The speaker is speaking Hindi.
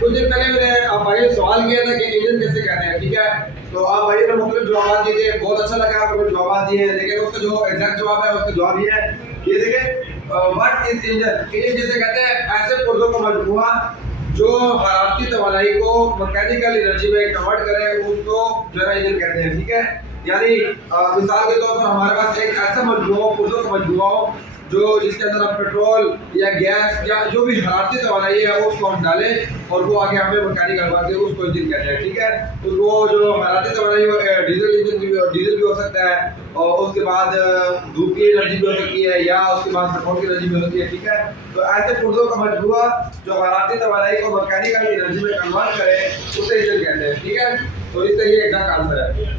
कुछ दिन पहले मैंने आप भाई से सवाल किया था कि इंजन कैसे कहते हैं, ठीक है। तो आप भाई ने मुख्तलिफ जवाब दिए, बहुत अच्छा लगा आपको जवाब दिए। लेकिन उसका जो एग्जैक्ट जवाब है उसका जवाब ये है, ये देखें, व्हाट इज इंजन। इंजन जिसे कहते हैं ऐसे पुर्जों का मजमूआ जो हरारती तवानाई को मैकेनिकल एनर्जी में कन्वर्ट करे, उसको जो है इंजन कहते हैं, ठीक है। यानी मिसाल के तौर पर हमारे पास एक ऐसा मजमूआ, पुर्जों का मजमूआ हो जो जिसके अंदर हम पेट्रोल या गैस या जो भी हरारती तवानाई है उसको हम डालें और वो आगे हमें मैकेनिकल बात है, उसको इंजन कहते हैं, ठीक है। तो वो जो हरारती तवानाई डीजल इंजन डीजल भी हो सकता है, और उसके बाद धूप की एनर्जी भी हो सकती है, या उसके बाद पेट्रोल की एनर्जी भी हो सकती है, ठीक है। तो ऐसे पुर्जों का मजमूआ जो हरारती तवानाई को मैकेनिकल एनर्जी में कन्वर्ट करे उसे इंजन कहते हैं, ठीक है। तो इसका ये एग्जैक्ट आंसर है।